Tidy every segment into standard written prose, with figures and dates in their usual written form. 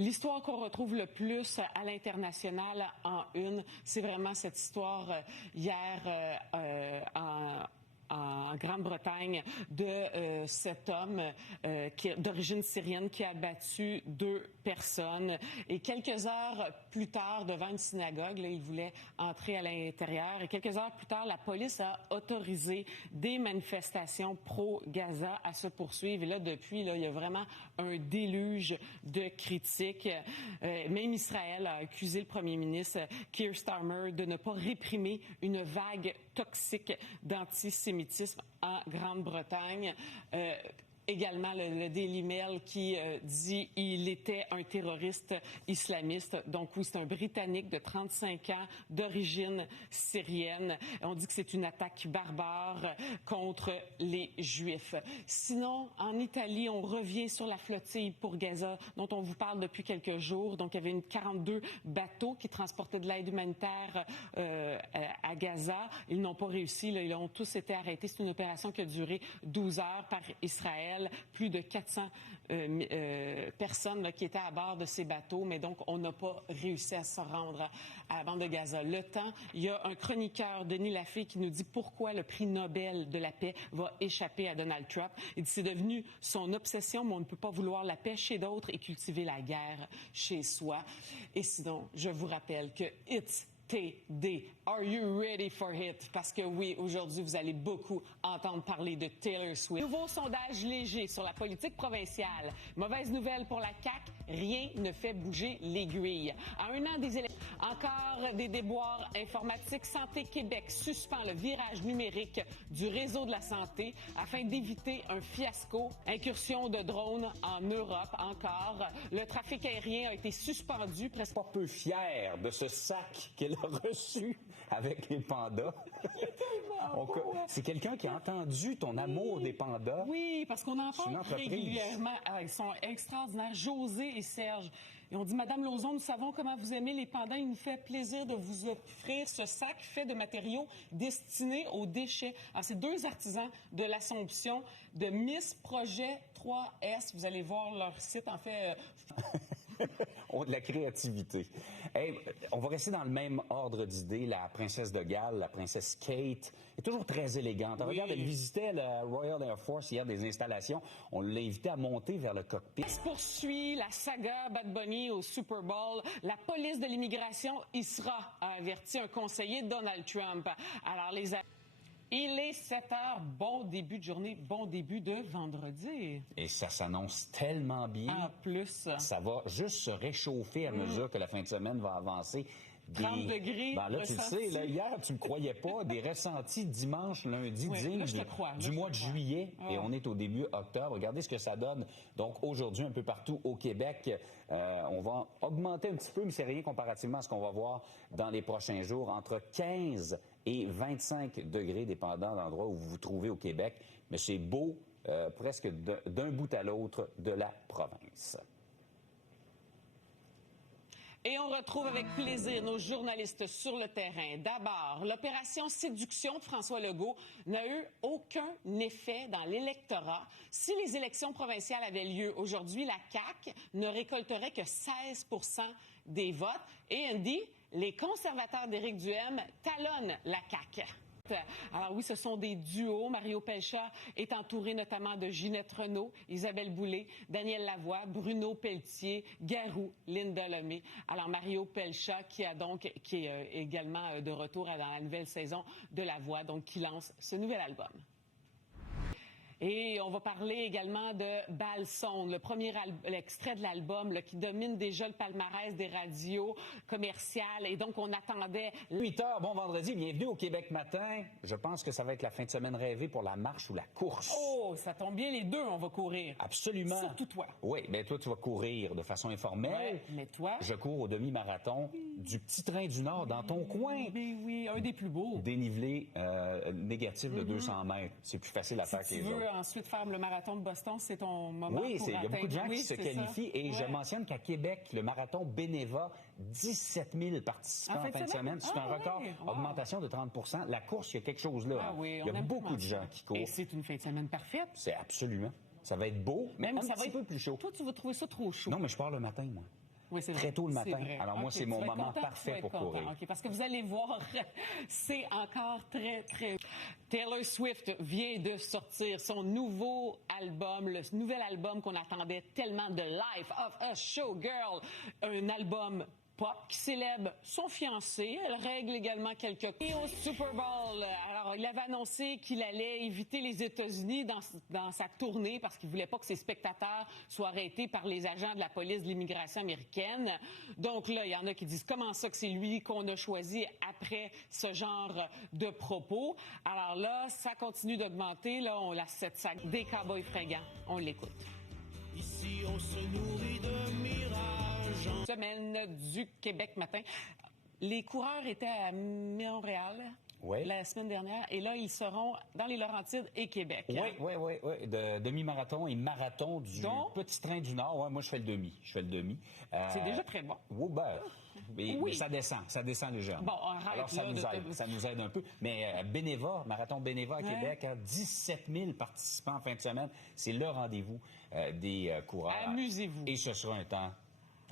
L'histoire qu'on retrouve le plus à l'international en une, c'est vraiment cette histoire hier en Grande-Bretagne de cet homme d'origine syrienne qui a battu 2 personnes. Et quelques heures plus tard, devant une synagogue, là, il voulait entrer à l'intérieur. Et quelques heures plus tard, la police a autorisé des manifestations pro-Gaza à se poursuivre. Et là, depuis, là, il y a vraiment un déluge de critiques. Même Israël a accusé le premier ministre Keir Starmer de ne pas réprimer une vague toxique d'antisémitisme en Grande-Bretagne. Également, le Daily Mail qui dit qu'il était un terroriste islamiste. Donc oui, c'est un Britannique de 35 ans d'origine syrienne. On dit que c'est une attaque barbare contre les Juifs. Sinon, en Italie, on revient sur la flottille pour Gaza dont on vous parle depuis quelques jours. Donc, il y avait 42 bateaux qui transportaient de l'aide humanitaire à Gaza. Ils n'ont pas réussi. Là, ils ont tous été arrêtés. C'est une opération qui a duré 12 heures par Israël. Plus de 400 personnes là, qui étaient à bord de ces bateaux, mais donc on n'a pas réussi à se rendre à la bande de Gaza. Le Temps, il y a un chroniqueur, Denis Lafay, qui nous dit pourquoi le prix Nobel de la paix va échapper à Donald Trump. Il dit c'est devenu son obsession, mais on ne peut pas vouloir la paix chez d'autres et cultiver la guerre chez soi. Et sinon, je vous rappelle que TD. Are you ready for it? Parce que oui, aujourd'hui, vous allez beaucoup entendre parler de Taylor Swift. Nouveau sondage léger sur la politique provinciale. Mauvaise nouvelle pour la CAQ, rien ne fait bouger l'aiguille. À un an des élections, encore des déboires informatiques. Santé Québec suspend le virage numérique du réseau de la santé afin d'éviter un fiasco. Incursion de drones en Europe encore. Le trafic aérien a été suspendu. Presque pas peu fier de ce sac qu'elle reçu avec les pandas. C'est quelqu'un qui a entendu ton amour des pandas. Oui, parce qu'on en parle régulièrement. Ah, ils sont extraordinaires, José et Serge. Et on dit, Madame Lauzon, nous savons comment vous aimez les pandas. Il nous fait plaisir de vous offrir ce sac fait de matériaux destinés aux déchets. Alors, c'est 2 artisans de l'Assomption de Miss Projet 3S. Vous allez voir leur site, en fait... ont de la créativité. Hey, on va rester dans le même ordre d'idées. La princesse de Galles, la princesse Kate, est toujours très élégante. Oui. Regarde, elle visitait la Royal Air Force hier, des installations. On l'a invitée à monter vers le cockpit. Se poursuit la saga Bad Bunny au Super Bowl. La police de l'immigration y sera, a averti un conseiller de Donald Trump. Alors, il est 7 heures, bon début de journée, bon début de vendredi. Et ça s'annonce tellement bien. En plus. Ça va juste se réchauffer à mesure que la fin de semaine va avancer. 30 degrés. Ben là, tu le sais, là, hier, tu ne me croyais pas. Des ressentis dimanche, lundi, dignes du mois de juillet. Et on est au début octobre. Regardez ce que ça donne. Donc, aujourd'hui, un peu partout au Québec, on va augmenter un petit peu, mais c'est rien comparativement à ce qu'on va voir dans les prochains jours. Entre 15 et 25 degrés, dépendant de l'endroit où vous vous trouvez au Québec. Mais c'est beau presque d'un bout à l'autre de la province. Et on retrouve avec plaisir nos journalistes sur le terrain. D'abord, l'opération séduction de François Legault n'a eu aucun effet dans l'électorat. Si les élections provinciales avaient lieu aujourd'hui, la CAQ ne récolterait que 16 % des votes. Et Andy, les conservateurs d'Éric Duhaime talonnent la CAQ. Alors oui, ce sont des duos. Mario Pelchat est entouré notamment de Ginette Renault, Isabelle Boulay, Daniel Lavoie, Bruno Pelletier, Garou, Linda Lemay. Alors Mario Pelchat qui est également de retour dans la nouvelle saison de La Voix, donc qui lance ce nouvel album. Et on va parler également de Balson, le premier extrait de l'album qui domine déjà le palmarès des radios commerciales. Et donc, on attendait... 8 heures, bon vendredi, bienvenue au Québec matin. Je pense que ça va être la fin de semaine rêvée pour la marche ou la course. Oh, ça tombe bien, les deux, on va courir. Absolument. Surtout toi. Oui, mais toi, tu vas courir de façon informelle. Ouais, mais toi... Je cours au demi-marathon du Petit Train du Nord dans ton coin. Oui, un des plus beaux. Dénivelé négatif de 200 mètres. C'est plus facile à faire que les autres. Ensuite faire le marathon de Boston, c'est ton moment. Oui, il y a beaucoup de gens qui se qualifient. Ça. Et je mentionne qu'à Québec, le marathon Beneva, 17 000 participants en fin de semaine. C'est un record, augmentation de 30 % La course, il y a quelque chose là. Oui, il y a beaucoup de gens qui courent. Et c'est une fin de semaine parfaite. C'est absolument. Ça va être beau, mais un petit peu plus chaud. Toi, tu vas trouver ça trop chaud. Non, mais je pars le matin, moi. Oui, c'est très tôt le matin. Vrai. Alors moi, c'est mon moment parfait pour courir. OK, parce que vous allez voir, c'est encore très, très... Taylor Swift vient de sortir son nouveau album, le nouvel album qu'on attendait tellement, de Life of a Showgirl, un album pop qui célèbre son fiancé. Elle règle également quelques... Et au Super Bowl, alors il avait annoncé qu'il allait éviter les États-Unis dans sa tournée parce qu'il voulait pas que ses spectateurs soient arrêtés par les agents de la police de l'immigration américaine. Donc là, il y en a qui disent comment ça que c'est lui qu'on a choisi après ce genre de propos. Alors là, ça continue d'augmenter. Là, on la sac des Cowboys fringants. On l'écoute. Ici, on se nourrit de mirages. Semaine du Québec matin. Les coureurs étaient à Montréal la semaine dernière et là, ils seront dans les Laurentides et Québec. Oui. De demi-marathon et marathon du Petit Train du Nord. Ouais, moi, je fais le demi. C'est déjà très bon. Mais ça descend légèrement. Bon, arrête, alors, ça nous aide un peu. Mais Beneva, marathon Beneva à Québec, 17 000 participants en fin de semaine. C'est le rendez-vous des coureurs. Amusez-vous. Et ce sera un temps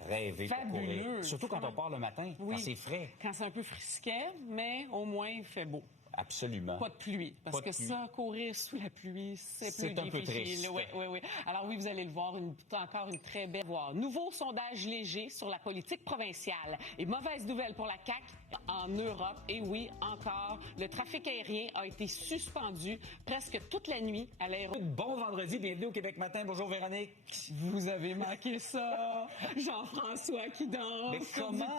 rêvé pour courir. Surtout quand on part le matin, quand c'est frais. Quand c'est un peu frisquet, mais au moins il fait beau. Absolument. Pas de pluie. Parce que ça, courir sous la pluie, c'est plus difficile. Un peu triste. Oui. Alors oui, vous allez le voir, encore une très belle voix. Nouveau sondage léger sur la politique provinciale. Et mauvaise nouvelle pour la CAQ en Europe. Et oui, encore, le trafic aérien a été suspendu presque toute la nuit à l'aéroport. Bon vendredi, bienvenue au Québec Matin. Bonjour Véronique. Vous avez manqué ça. Jean-François qui danse. Mais comment?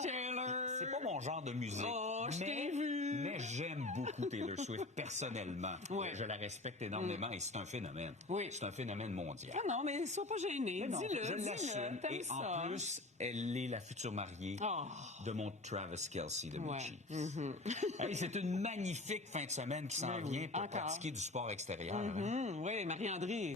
C'est pas mon genre de musique. Oh, je t'ai vu. Mais j'aime beaucoup Taylor Swift personnellement. Je la respecte énormément et c'est un phénomène. C'est un phénomène mondial. Ah non, mais sois pas gêné. Dis-le. Je l'assume. Et en plus, elle est la future mariée de mon Travis Kelce de Michi. C'est une magnifique fin de semaine qui s'en vient pour pratiquer du sport extérieur. Oui, Marie-André.